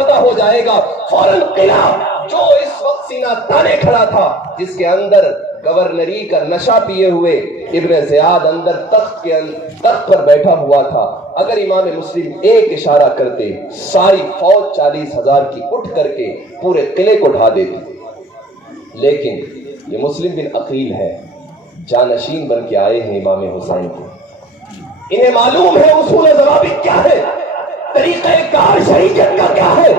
فتح ہو جائے گا۔ فوراً قلعہ جو اس وقت سینہ تانے کھڑا تھا، جس کے اندر گورنری کا نشہ پیے ہوئے ابن زیاد اندر تخت پر بیٹھا ہوا تھا، اگر امام مسلم ایک اشارہ کرتے ساری فوج 40,000 کی اٹھ کر کے پورے قلعے کو ڈھا دیتی۔ لیکن یہ مسلم بن عقیل ہے، جانشین بن کے آئے ہیں امام حسین کو، انہیں معلوم ہے اصول ضوابط کیا ہے، طریقہ کار شریعت کا کیا ہے۔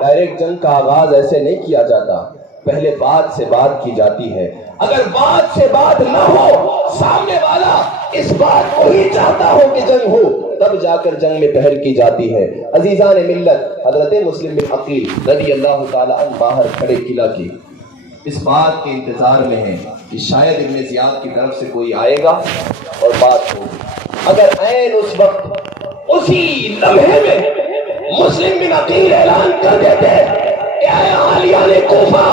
ڈائریکٹ جنگ کا آغاز ایسے نہیں کیا جاتا، پہلے بات سے بات کی جاتی ہے۔ اگر بات سے بات نہ ہو، سامنے والا اس بات کو ہی چاہتا ہو کہ جنگ ہو، تب جا کر جنگ میں پہل کی جاتی ہے۔ عزیزان ملت، حضرت مسلم بن عقیل رضی اللہ تعالی عنہ باہر کھڑے قلعہ کے اس بات کے انتظار میں ہیں کہ شاید ابن زیاد کی طرف سے کوئی آئے گا اور بات ہوگی۔ اگر عین اس وقت اسی لمحے میں مسلم بن عقیل اعلان کر دیتے کہ اے اہالیان کوفہ،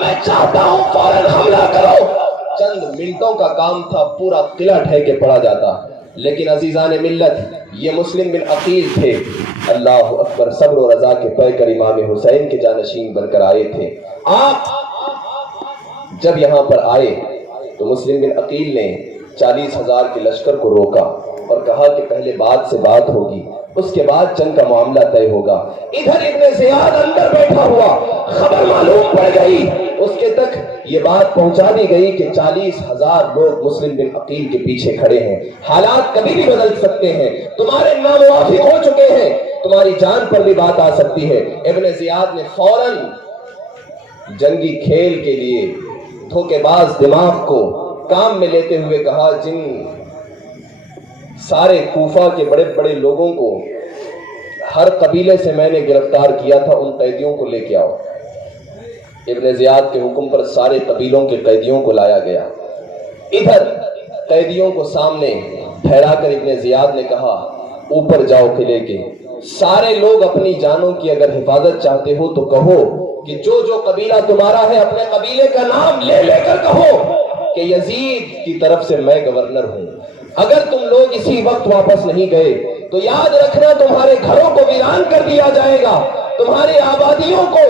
میں چاہتا ہوں فوراً حملہ کرو، چند منٹوں کا کام تھا، پورا قلعہ ڈھہ کے پڑا جاتا۔ لیکن عزیزان ملت، یہ مسلم بن عقیل تھے، اللہ اکبر، صبر و رضا کے پے کر امام حسین کے جانشین بن کر آئے تھے۔ آپ جب یہاں پر آئے تو مسلم بن عقیل نے 40,000 کے لشکر کو روکا اور کہا کہ پہلے بات سے بات ہوگی، اس کے بعد جنگ کا معاملہ طے ہوگا۔ ادھر ابن زیاد اندر بیٹھا ہوا، خبر معلوم پڑ گئی، اس کے تک یہ بات پہنچا دی گئی کہ 40,000 لوگ مسلم بن عقیل کے پیچھے کھڑے ہیں، حالات کبھی بھی بدل سکتے ہیں، تمہارے ناموافق ہو چکے ہیں، تمہاری جان پر بھی بات آ سکتی ہے۔ ابن زیاد نے فوراً جنگی کھیل کے لیے دھوکے باز دماغ کو کام میں لیتے ہوئے کہا، جن سارے کوفہ کے بڑے بڑے لوگوں کو ہر قبیلے سے میں نے گرفتار کیا تھا، ان قیدیوں کو لے کے آؤ۔ ابن زیاد کے حکم پر سارے قبیلوں کے قیدیوں کو لایا گیا۔ ادھر قیدیوں کو سامنے ٹھہرا کر ابن زیاد نے کہا، اوپر جاؤ قلعے کے، سارے لوگ اپنی جانوں کی اگر حفاظت چاہتے ہو تو کہو کہ جو جو قبیلہ تمہارا ہے اپنے قبیلے کا نام لے لے کر کہو کہ یزید کی طرف سے میں گورنر ہوں۔ اگر تم لوگ اسی وقت واپس نہیں گئے تو یاد رکھنا تمہارے گھروں کو ویران کر دیا جائے گا، تمہاری آبادیوں کو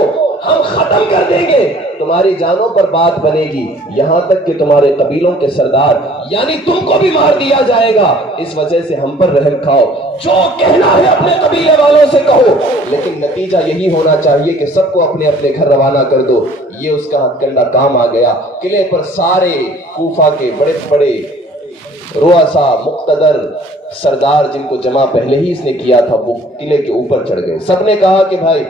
ہم ختم کر دیں گے، تمہاری جانوں پر بات بنے گی، یہاں تک کہ تمہارے قبیلوں کے سردار یعنی تم کو بھی مار دیا جائے گا۔ اس وجہ سے ہم پر رحم کھاؤ، جو کہنا ہے اپنے قبیلے والوں سے کہو، لیکن نتیجہ یہی ہونا چاہیے کہ سب کو اپنے اپنے گھر روانہ کر دو۔ یہ اس کا ہتھ کنڈا کام آ گیا۔ قلعے پر سارے کوفہ کے بڑے بڑے رؤسا مقتدر سردار جن کو جمع پہلے ہی اس نے کیا تھا، وہ قلعے کے اوپر چڑھ گئے۔ سب نے کہا کہ بھائی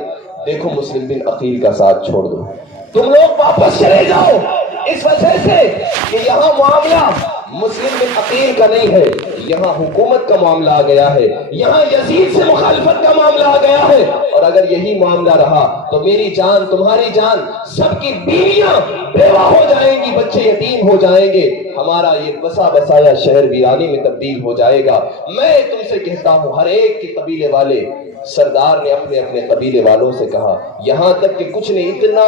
دیکھو، مسلم بن عقیل کا ساتھ چھوڑ دو، تم لوگ واپس چلے جاؤ، اس وجہ سے کہ یہاں معاملہ مسلم بن عقیل کا نہیں ہے، یہاں حکومت کا معاملہ آ گیا ہے، یہاں یزید سے مخالفت کا معاملہ آ گیا ہے، اور اگر یہی معاملہ رہا تو میری جان، تمہاری جان، سب کی بیویاں بیوہ ہو جائیں گی، بچے یتیم ہو جائیں گے، ہمارا یہ بسا بسایا شہر ویرانی میں تبدیل ہو جائے گا۔ میں تم سے کہتا ہوں، ہر ایک کے قبیلے والے سردار نے اپنے اپنے قبیلے والوں سے کہا، یہاں تک کہ کچھ نے اتنا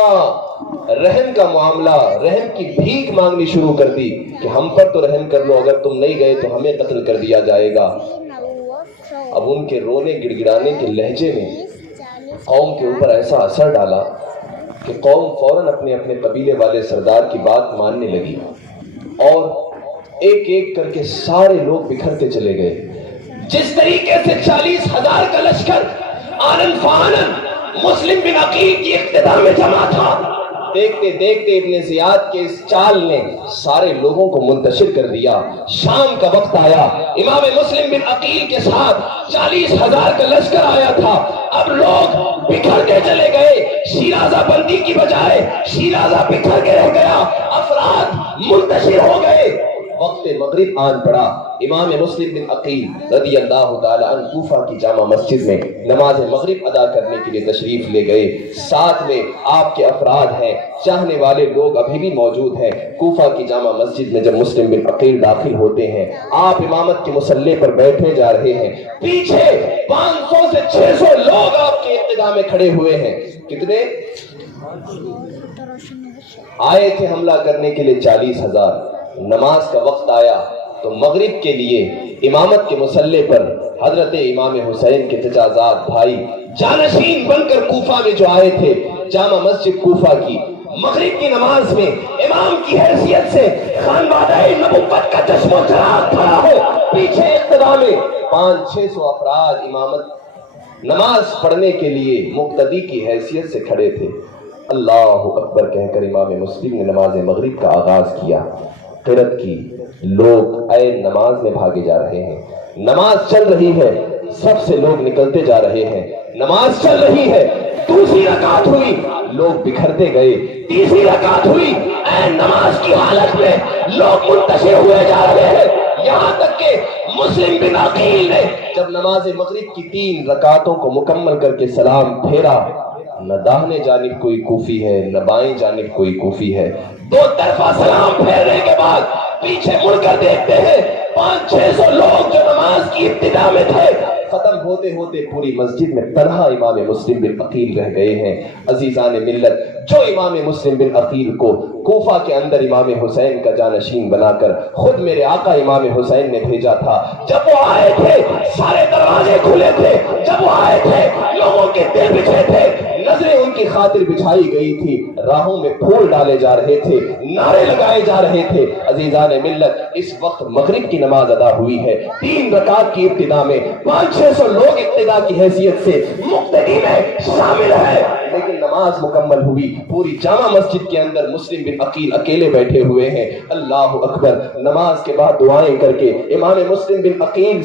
رحم کا معاملہ، رحم کی بھیک مانگنی شروع کر دی کہ ہم پر تو رحم کر لو، اگر تم نہیں گئے تو ہمیں قتل کر دیا جائے گا۔ اب ان کے رونے گڑگڑانے کے لہجے نے قوم کے اوپر ایسا اثر ڈالا کہ قوم فوراً اپنے اپنے قبیلے والے سردار کی بات ماننے لگی، اور ایک ایک کر کے سارے لوگ بکھرتے چلے گئے۔ جس طریقے سے 40,000 کا لشکر آنن فانن مسلم بن عقیل کی اقتدار میں جمع تھا، دیکھتے دیکھتے ابن زیاد کے اس چال نے سارے لوگوں کو منتشر کر دیا۔ شام کا وقت آیا، امام مسلم بن عقیل کے ساتھ 40,000 کا لشکر آیا تھا، اب لوگ بکھر کے چلے گئے، شیرازہ بندی کی بجائے شیرازہ بکھر کے رہ گیا، افراد منتشر ہو گئے۔ وقت مغرب آن پڑا، امام مسلم بن عقیل رضی اللہ تعالی عنہ کوفہ کی جامع مسجد میں نماز مغرب ادا کرنے کے لیے تشریف لے گئے۔ ساتھ میں آپ کے افراد ہیں، چاہنے والے لوگ ابھی بھی موجود ہیں۔ کوفہ کی جامع مسجد میں جب مسلم بن عقیل داخل ہوتے ہیں، آپ امامت کے مصلی پر بیٹھنے جا رہے ہیں، پیچھے 500 سے 600 لوگ آپ کے ابتدا میں کھڑے ہوئے ہیں۔ کتنے آئے تھے حملہ کرنے کے لیے؟ 40,000۔ نماز کا وقت آیا تو مغرب کے لیے امامت کے مصلی پر حضرت امام حسین کے تجازات بھائی جانشین بن کر کوفہ میں جو آئے تھے، جامع مسجد کوفہ کی مغرب کی نماز میں امام کی حیثیت سے خانوادہ نبوت کا چشم و چراغ کھڑا ہے، پیچھے اقتدا میں 500-600 افراد امامت نماز پڑھنے کے لیے مقتدی کی حیثیت سے کھڑے تھے۔ اللہ اکبر کہہ کر امام مسلم نے نماز مغرب کا آغاز کیا، قرأت کی، لوگ اے نماز میں بھاگے جا رہے ہیں، نماز چل رہی ہے، سب سے لوگ نکلتے جا رہے ہیں، نماز چل رہی ہے، دوسری رکعت ہوئی، لوگ بکھرتے گئے، تیسری رکعت ہوئی، اے نماز کی حالت میں لوگ منتشر ہوئے جا رہے ہیں، یہاں تک کہ مسلم بن عقیل نے جب نماز مغرب کی 3 رکعتوں کو مکمل کر کے سلام پھیرا، نہ داہنے جانب کوئی کوفی ہے نہ بائیں جانب کوئی کوفی ہے، 2 طرفہ سلام پھیرنے کے بعد پیچھے مڑ کر دیکھتے ہیں 500-600 لوگ جو نماز کی ابتدا میں تھے، ختم ہوتے ہوتے پوری مسجد میں تنہا امام مسلم بن عقیل رہ گئے ہیں۔ عزیزان ملت، جو امام مسلم بن عقیل کو کوفہ کے اندر امام حسین کا جانشین بنا کر خود میرے آقا امام حسین نے بھیجا تھا، جب وہ آئے تھے سارے دروازے کھلے تھے، جب وہ آئے تھے لوگوں کے دل بچھے تھے، نظریں ان کی خاطر بچھائی گئی تھی، راہوں میں پھول ڈالے جا رہے تھے، نعرے لگائے جا رہے تھے۔ عزیزان ملت، اس وقت مغرب کی نماز ادا ہوئی ہے، 3 رکعت کی ابتدا میں 500-600 لوگ ابتدا کی حیثیت سے مقتدی میں شامل ہیں، لیکن نماز مکمل ہوئی، پوری جامع مسجد کے اندر مسلم بن عقیل اکیلے بیٹھے ہوئے ہیں۔ اللہ اکبر، نماز کے بعد دعائیں کر کے امام مسلم بن عقیل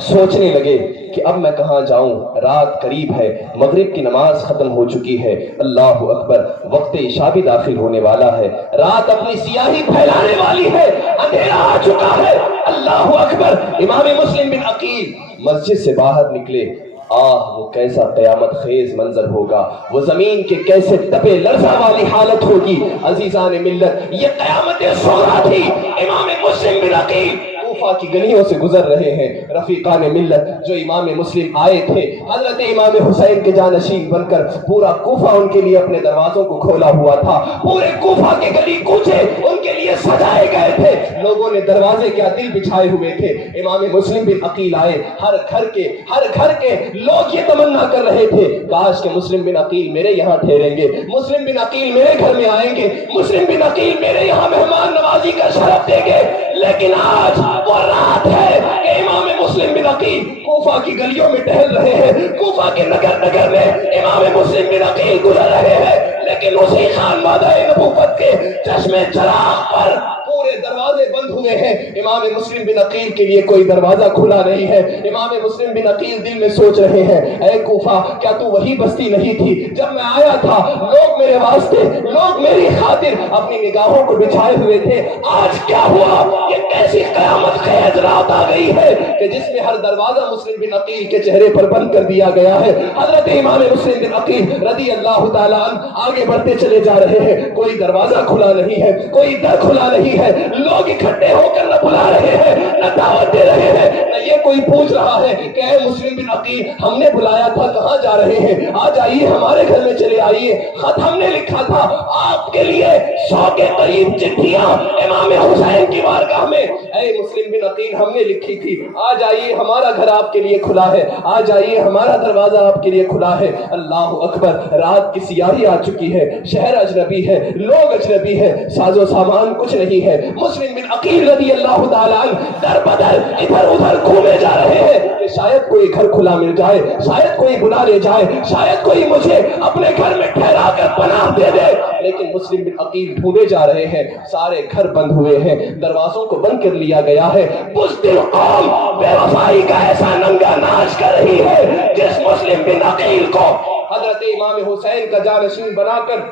سوچنے لگے کہ اب میں کہاں جاؤں، رات قریب ہے، مغرب کی نماز ختم ہو چکی ہے، اللہ اکبر، وقت عشاء بھی داخل ہونے والا ہے، رات اپنی سیاہی پھیلانے والی ہے، اندھیرا آ چکا ہے، اللہ اکبر۔ امام مسلم بن عقیل مسجد سے باہر نکلے، وہ کیسا قیامت خیز منظر ہوگا، وہ زمین کے کیسے تپے لرزہ والی حالت ہوگی۔ عزیزان ملت، یہ قیامت صغریٰ تھی۔ امام مسلم بن عقیل کوفہ کی گلیوں سے گزر رہے ہیں، رفیقان ملت جو امام مسلم آئے تھے حضرت امام حسین کے جانشین بن کر، پورا کوفہ ان کے لیے اپنے دروازوں کو کھولا ہوا تھا، پورے کوفہ کے گلی کوچے ان کے لیے سجائے گئے تھے، لوگوں نے دروازے کیا دل بچھائے ہوئے تھے۔ امام مسلم بن عقیل آئے، ہر گھر کے لوگ یہ تمنا کر رہے تھے کاش کہ مسلم بن عقیل میرے یہاں ٹھہریں گے، مسلم بن عقیل میرے گھر میں آئیں گے، مسلم بن عقیل میرے یہاں مہمان نوازی کا شرف دیں گے۔ لیکن آج وہ رات ہے کہ امام مسلم بن عقیل کوفہ کی گلیوں میں ٹہل رہے ہیں، کوفہ کے نگر میں امام مسلم بن عقیل گزر رہے ہیں، لیکن اسی خانوادہ نبوت کے چشم چراغ پر پورے دروازے بند ہوئے ہیں، امام مسلم بن عقیل کے لیے کوئی دروازہ کھلا نہیں ہے۔ امام مسلم بن عقیل دل میں سوچ رہے ہیں، اے کوفہ، کیا تو وہی بستی نہیں تھی جب میں آیا تھا، لوگ میرے واسطے، لوگ میری خاطر اپنی نگاہوں کو بچھائے ہوئے تھے، آج کیا ہوا؟ یہ کیسی قیامت خیز رات آ گئی ہے کہ جس میں ہر دروازہ مسلم بن عقیل کے چہرے پر بند کر دیا گیا ہے۔ حضرت امام مسلم بن عقیل رضی اللہ تعالیٰ عنہ آگے بڑھتے چلے جا رہے ہیں، کوئی دروازہ کھلا نہیں ہے، کوئی در کھلا نہیں ہے، لوگ اکٹھے ہو کر نہ بلا رہے ہیں نہ دعوت دے رہے ہیں، نہ یہ کوئی پوچھ رہا ہے کہ اے مسلم بن عقیل، ہم نے بلایا تھا، کہاں جا رہے ہیں، آ جائیے ہمارے گھر میں چلے آئیے، خط ہم نے لکھا تھا آپ کے لیے 100 کے قریب چٹھیاں امام حسین کی بارگاہ میں، اے مسلم بن عقیل ہم نے لکھی تھی، آ جائیے ہمارا گھر آپ کے لیے کھلا ہے، آ جائیے ہمارا دروازہ آپ کے لیے کھلا ہے۔ اللہ اکبر، رات کی سیاہی آ چکی ہے، شہر اجنبی ہے، لوگ اجنبی ہے، ساز و سامان کچھ نہیں ہے، مسلم بن عقیل رضی اللہ تعالیٰ عنہ در بدر ادھر ادھر گھومے جا رہے ہیں کہ شاید کوئی گھر کھلا مل جائے، شاید کوئی بلا لے جائے، شاید کوئی مجھے اپنے گھر میں ٹھہرا کر پناہ دے دے، لیکن مسلم بن عقیل ڈھونڈے جا رہے ہیں، سارے گھر بند ہوئے ہیں، دروازوں کو بند کر لیا گیا ہے۔ بزدل قوم بے وفائی کا ایسا ننگا ناچ کر رہی ہے جس مسلم بن عقیل کو حضرت امام حسین کا جانشین بنا کر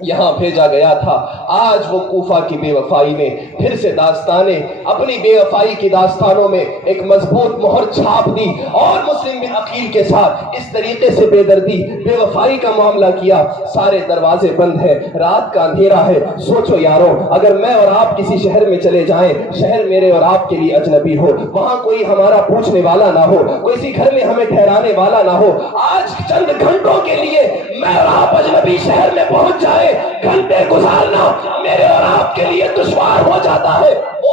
یہاں بھیجا گیا تھا، آج وہ کوفہ کی بے وفائی نے پھر سے داستانیں، اپنی بے وفائی کی داستانوں میں ایک مضبوط مہر چھاپ دی اور مسلم بن عقیل کے ساتھ اس طریقے سے بے دردی بے وفائی کا معاملہ کیا۔ سارے دروازے بند ہیں، رات کا اندھیرا ہے، سوچو یارو، اگر میں اور آپ کسی شہر میں چلے جائیں، شہر میرے اور آپ کے لیے اجنبی ہو، وہاں کوئی ہمارا پوچھنے والا نہ ہو، کسی گھر میں ہمیں ٹھہرانے والا نہ ہو، آج چند گھنٹوں کے لیے میں اور آپ اجنبی شہر میں پہنچ جائیں، گھنٹے گزارنا میرے اور آپ کے لیے دشوار ہو جاتا ہے۔ وہ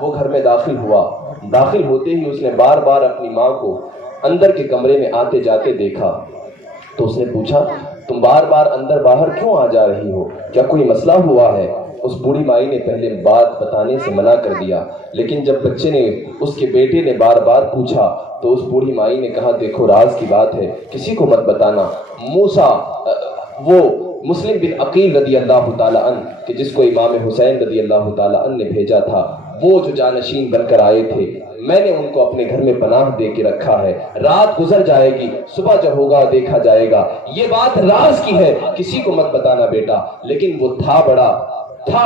وہ گھر میں داخل ہوا۔ داخل ہوتے ہی اس نے بار بار اپنی ماں کو اندر کے کمرے میں آتے جاتے دیکھا تو اس نے پوچھا تم بار بار اندر باہر کیوں آ جا رہی ہو، کیا کوئی مسئلہ ہوا ہے؟ اس بوڑھی مائی نے پہلے بات بتانے سے منع کر دیا، لیکن جب بچے نے اس کے بیٹے نے بار بار پوچھا تو اس بوڑھی مائی نے کہا دیکھو راز کی بات ہے، کسی کو مت بتانا۔ وہ مسلم بن عقیل رضی اللہ تعالیٰ عنہ کہ جس کو امام حسین رضی اللہ تعالیٰ عنہ نے بھیجا تھا، وہ جو جانشین بن کر آئے تھے، میں نے ان کو اپنے گھر میں پناہ دے کے رکھا ہے۔ رات گزر جائے گی، صبح جب ہوگا دیکھا جائے گا، یہ بات راز کی ہے، کسی کو مت بتانا بیٹا۔ لیکن وہ تھا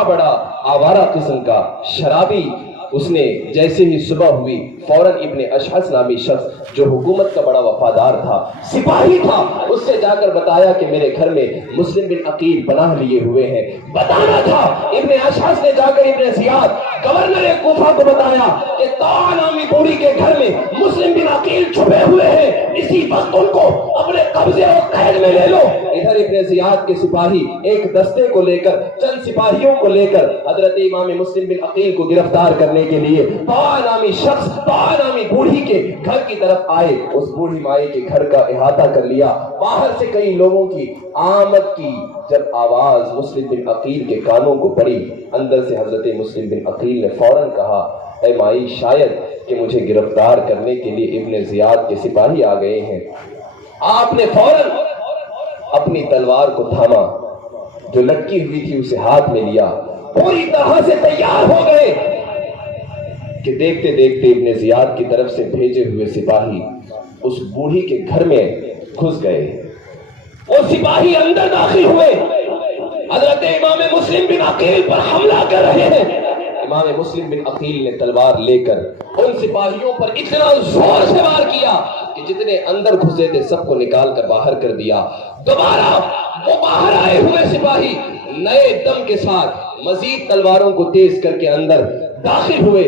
بڑا آوارہ قسم کا شرابی۔ اس نے جیسے ہی صبح ہوئی فوراً ابن اشعث نامی شخص جو حکومت کا بڑا وفادار تھا، سپاہی تھا، اس سے جا کر بتایا کہ میرے گھر میں مسلم بن عقیل پناہ لیے ہوئے ہیں۔ بتانا تھا، ابن اشعث نے جا کر ابن زیاد گورنر کوفہ کو بتایا کہ طاع نامی بوڑھی کے گھر میں مسلم بن عقیل چھپے ہوئے ہیں، اسی وقت ان کو اپنے قبضے اور قید میں لے لو۔ ادھر ابن زیاد کے سپاہی ایک دستے کو لے کر، چند سپاہیوں کو لے کر حضرت امام مسلم بن عقیل کو گرفتار کرنے کے لیے طاع نامی شخص، طاع نامی بوڑھی کے گھر کی طرف آئے۔ اس بوڑھی مائی کے گھر کا احاطہ کر لیا۔ باہر سے کئی لوگوں کی آمد کی۔ جب آواز مسلم بن عقیل کے کانوں کو پڑی، اندر سے حضرت مسلم بن عقیل نے فوراً کہا اے مائی، شاید کہ مجھے گرفتار کرنے کے لیے ابن زیاد کے سپاہی آ گئے ہیں۔ آپ نے فوراً اپنی تلوار کو تھاما، جو لٹکی ہوئی تھی اسے ہاتھ میں لیا، پوری طرح سے تیار ہو گئے کہ دیکھتے دیکھتے ابن زیاد کی طرف سے بھیجے ہوئے سپاہی اس بوڑھی کے گھر میں گھس گئے۔ وہ سپاہی اندر داخل ہوئے، حضرت امام مسلم بن عقیل پر حملہ کر رہے ہیں۔ امام مسلم بن عقیل نے تلوار لے کر ان سپاہیوں پر اتنا زور سے وار کیا کہ جتنے اندر گھسے تھے سب کو نکال کر باہر کر دیا۔ دوبارہ وہ باہر آئے ہوئے سپاہی نئے دم کے ساتھ مزید تلواروں کو تیز کر کے اندر داخل ہوئے۔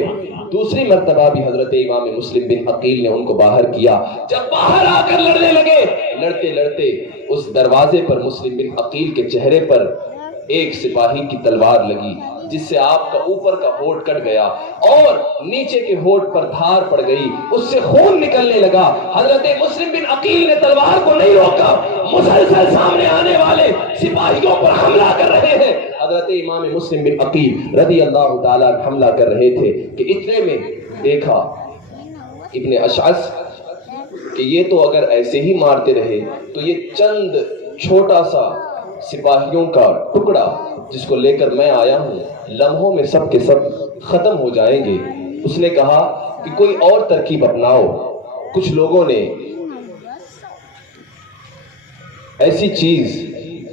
دوسری مرتبہ بھی حضرت امام مسلم بن عقیل نے ان کو باہر کیا۔ جب باہر آ کر لڑنے لگے، لڑتے لڑتے اس دروازے پر مسلم بن عقیل کے چہرے پر ایک سپاہی کی تلوار لگی، جس سے آپ کا اوپر کا ہونٹ کٹ گیا اور نیچے کے ہونٹ پر دھار پڑ گئی، اس سے خون نکلنے لگا۔ حضرت مسلم بن عقیل نے تلوار کو نہیں روکا، مسلسل سامنے آنے والے سپاہیوں پر حملہ کر رہے ہیں۔ حضرت امام مسلم بن عقیل رضی اللہ تعالیٰ حملہ کر رہے تھے کہ اتنے میں دیکھا ابن اشعث کہ یہ تو اگر ایسے ہی مارتے رہے تو یہ چند چھوٹا سا سپاہیوں کا ٹکڑا جس کو لے کر میں آیا ہوں لمحوں میں سب کے سب ختم ہو جائیں گے۔ اس نے کہا کہ کوئی اور ترکیب اپناؤ۔ کچھ لوگوں نے ایسی چیز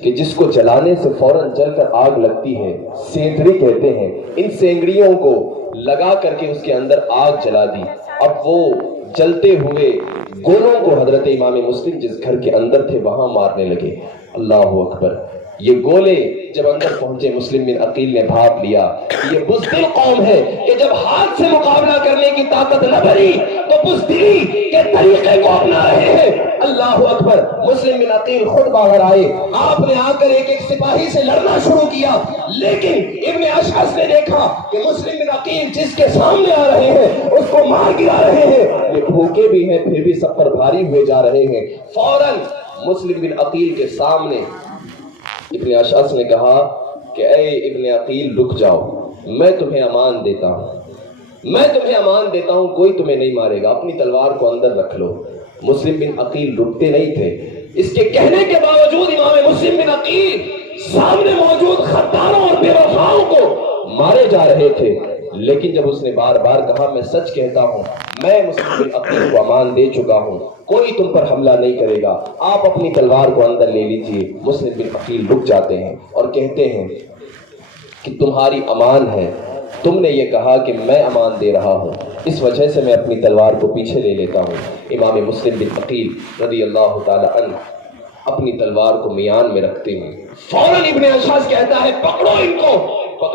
کہ جس کو جلانے سے فوراً جل کر آگ لگتی ہے، سینگڑی کہتے ہیں، ان سینگڑیوں کو لگا کر کے اس کے اندر آگ جلا دی۔ اب وہ جلتے ہوئے گولوں کو حضرت امام مسلم جس گھر کے اندر تھے وہاں مارنے لگے۔ اللہ اکبر! یہ گولے جب اندر پہنچے مسلم بن عقیل نے بھاپ لیا کہ یہ بزدل قوم ہے کہ جب ہاتھ سے مقابلہ کرنے کی طاقت نہ بھری تو بزدلی کے طریقے کو اپنا رہے ہیں۔ اللہ اکبر! مسلم بن عقیل خود باہر آئے، آپ نے آ کر ایک ایک سپاہی سے لڑنا شروع کیا، لیکن ابن اشعث نے دیکھا کہ مسلم بن عقیل جس کے سامنے آ رہے ہیں اس کو مار گرا رہے ہیں، یہ بھوکے بھی ہیں پھر بھی سب پر بھاری ہوئے جا رہے ہیں۔ فوراً مسلم بن عقیل کے سامنے ابن اشعث نے کہا کہ اے ابن عقیل رک جاؤ، میں تمہیں امان دیتا ہوں، کوئی تمہیں نہیں مارے گا، اپنی تلوار کو اندر رکھ لو۔ مسلم بن عقیل رکتے نہیں تھے، اس کے کہنے کے باوجود امام مسلم بن عقیل سامنے موجود خداروں اور بے وفاؤں کو مارے جا رہے تھے۔ لیکن جب اس نے بار بار کہا میں سچ کہتا ہوں، میں مسلم بن عقیل کو امان دے چکا ہوں، کوئی تم پر حملہ نہیں کرے گا، آپ اپنی تلوار کو اندر لے لیجئے۔ مسلم بن عقیل رک جاتے ہیں اور کہتے ہیں کہ تمہاری امان ہے، تم نے یہ کہا کہ میں امان دے رہا ہوں، اس وجہ سے میں اپنی تلوار کو پیچھے لے لیتا ہوں۔ امام مسلم بن عقیل رضی اللہ تعالی عنہ اپنی تلوار کو میان میں رکھتے ہیں۔ فوراً ابن اشعث کہتا ہے پکڑو ان کو،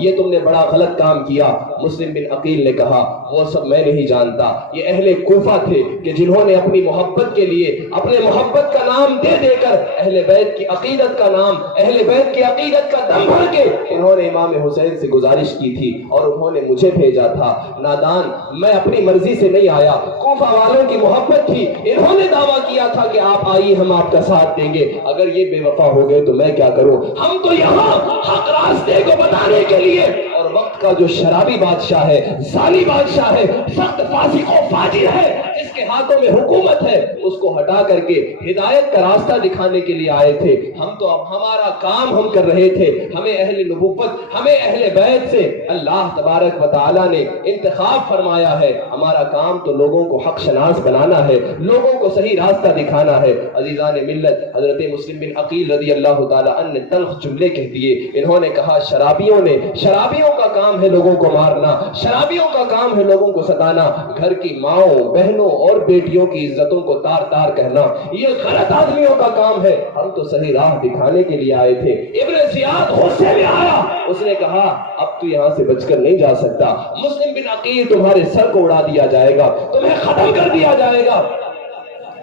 یہ تم نے بڑا غلط کام کیا۔ مسلم بن عقیل نے کہا وہ سب میں نہیں جانتا، یہ اہل کوفہ تھے کہ جنہوں نے اپنی محبت کے لیے اپنے محبت کا نام دے دے کر اہل بیت کی عقیدت کا نام، اہل بیت کی عقیدت کا دم بھر کے انہوں نے امام حسین سے گزارش کی تھی اور انہوں نے مجھے بھیجا تھا۔ نادان، میں اپنی مرضی سے نہیں آیا، کوفہ والوں کی محبت تھی، انہوں نے دعویٰ کیا تھا کہ آپ آئیے ہم آپ کا ساتھ دیں گے، اگر یہ بے وفا ہو گئے تو میں کیا کروں؟ ہم تو یہاں حق راستے کو بتانے کے لیے، اور وقت کا جو شرابی بادشاہ ہے، ظالم بادشاہ ہے، سخت فاسق و فاجر ہے، جس کے ہاتھوں میں حکومت ہے، اس کو ہٹا کر کے ہدایت کا راستہ دکھانے کے لیے آئے تھے۔ ہم تو اب ہمارا کام ہم کر رہے تھے، ہمیں اہل نبوت، ہمیں اہل بیت سے اللہ تبارک و تعالیٰ نے انتخاب فرمایا ہے، ہمارا کام تو لوگوں کو حق شناس بنانا ہے، لوگوں کو صحیح راستہ دکھانا ہے۔ عزیزان ملت، حضرت مسلم بن عقیل رضی اللہ تعالیٰ عنہ نے تلخ جملے کہہ دیے۔ انہوں نے کہا شرابیوں کا کام ہے لوگوں کو مارنا، شرابیوں کا کام ہے لوگوں کو ستانا، گھر کی ماؤں بہنوں اور بیٹیوں کی عزتوں کو تار تار کہنا، یہ غلط آدمیوں کا کام ہے، ہم تو صحیح راہ دکھانے کے لیے آئے تھے۔ ابن زیاد غصے میں آیا، اس نے کہا اب تو یہاں سے بچ کر نہیں جا سکتا، مسلم بن عقیل تمہارے سر کو اڑا دیا جائے گا، تمہیں ختم کر دیا جائے گا۔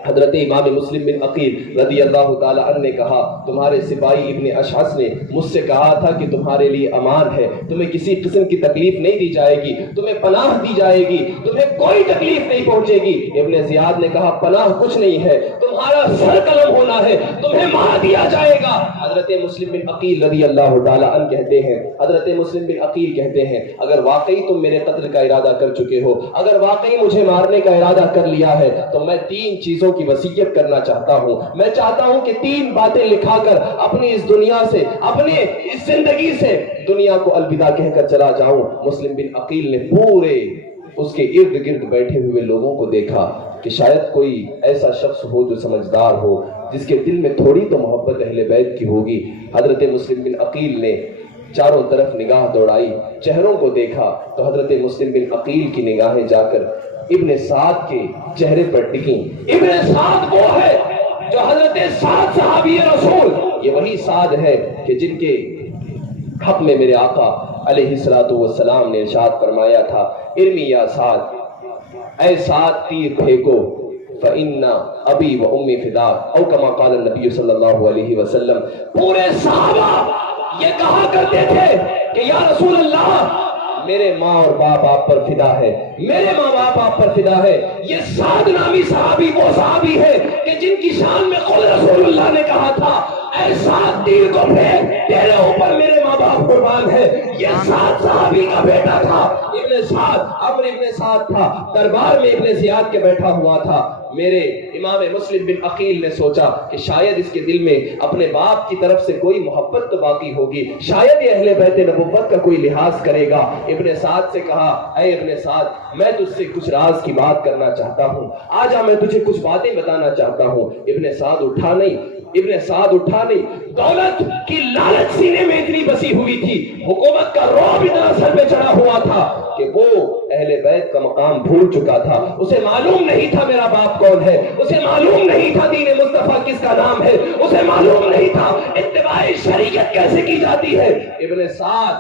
حضرت امام مسلم بن عقیل رضی اللہ تعالی عنہ نے کہا تمہارے سپاہی ابن اشعث نے مجھ سے کہا تھا کہ تمہارے لیے امان ہے، تمہیں کسی قسم کی تکلیف نہیں دی جائے گی، تمہیں پناہ دی جائے گی، تمہیں کوئی تکلیف نہیں پہنچے گی۔ ابن زیاد نے کہا پناہ کچھ نہیں ہے، تمہارا سر قلم ہونا ہے، تمہیں مار دیا جائے گا۔ حضرت مسلم بن عقیل رضی اللہ تعالی عنہ کہتے ہیں، حضرت مسلم بن عقیل کہتے ہیں اگر واقعی تم میرے قتل کا ارادہ کر چکے ہو، اگر واقعی مجھے مارنے کا ارادہ کر لیا ہے تو میں 3 چیزوں کی وصیت کرنا چاہتا ہوں۔ میں چاہتا ہوں کہ 3 باتیں لکھا کر اپنی اس دنیا سے، اپنی اس زندگی سے دنیا کو الوداع کہہ کر چلا جاؤں۔ مسلم بن عقیل نے پورے اس کے ارد گرد بیٹھے ہوئے لوگوں کو دیکھا کہ شاید کوئی ایسا شخص ہو جو سمجھدار ہو، جس کے دل میں تھوڑی تو محبت اہل بیت کی ہوگی۔ حضرت مسلم بن عقیل نے چاروں طرف نگاہ دوڑائی، چہروں کو دیکھا تو حضرت مسلم بن عقیل کی نگاہیں جا کر ابن سعد کے چہرے پر ٹکیں۔ ابن سعد وہ ہے جو حضرت سعد صحابی رسول، یہ وہی سعد ہے کہ جن کے حق میں میرے آقا علیہ الصلوۃ والسلام نے ارشاد فرمایا تھا ارمی یا سعد، اے سعد تیر پھینکو فإن ابی و امی فداک، او کما قال النبی صلی اللہ علیہ وسلم۔ پورے صحابہ یہ کہا کرتے تھے کہ یا رسول اللہ میرے ماں اور باپ آپ پر فدا ہے، میرے ماں باپ آپ پر فدا ہے۔ یہ سعد نامی صحابی وہ صحابی ہے کہ جن کی شان میں خود رسول اللہ نے کہا تھا اے سعد تیر کو پھینک، تیرے اوپر میرے ماں باپ قربان ہے۔ یہ سعد صحابی کا بیٹا تھا، ابن سعد، عمرو ابن سعد تھا، دربار میں ابن زیاد کے بیٹھا ہوا تھا۔ میرے امام مسلم بن عقیل نے سوچا کہ شاید اس کے دل میں اپنے باپ کی طرف سے کوئی محبت تو باقی ہوگی، شاید یہ اہل بیت نبوت کا کوئی لحاظ کرے گا۔ ابن سعد سے کہا اے ابن سعد میں تجھ سے کچھ راز کی بات کرنا چاہتا ہوں، آجا میں تجھے کچھ باتیں بتانا چاہتا ہوں۔ ابن سعد اٹھا نہیں، دولت کی لالچ سینے میں اتنی بسی ہوئی تھی، حکومت کا رعب اتنا سر پہ چڑھا ہوا تھا کہ وہ اہل بیت کا مقام بھول چکا تھا۔ اسے معلوم نہیں تھا میرا باپ کون ہے، اسے معلوم نہیں تھا دین مصطفیٰ کس کا نام ہے، اسے معلوم نہیں تھا اتباع شریعت کیسے کی جاتی ہے۔ ابن سعد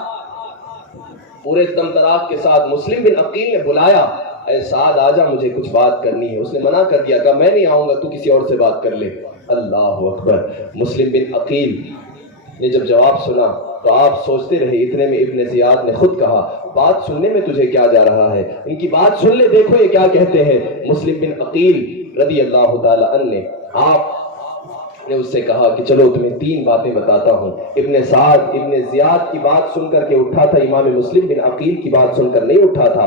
پورے تمطراق کے ساتھ مسلم بن عقیل نے بلایا اے سعد آجا مجھے کچھ بات کرنی ہے۔ اس نے منع کر دیا، کہا میں نہیں آؤں گا، تو کسی اور سے بات کر لے۔ اللہ اکبر۔ مسلم بن عقیل نے جب جواب سنا تو آپ سوچتے رہے، اتنے میں ابن زیاد نے خود کہا بات سننے میں تجھے کیا جا رہا ہے، ان کی بات سن لے، دیکھو یہ کیا کہتے ہیں۔ مسلم بن عقیل رضی اللہ تعالی عنہ نے آپ نے اس سے کہا کہ چلو تمہیں 3 باتیں بتاتا ہوں۔ ابن سعد ابن زیاد کی بات سن کر کے اٹھا تھا، امام مسلم بن عقیل کی بات سن کر نہیں اٹھا تھا۔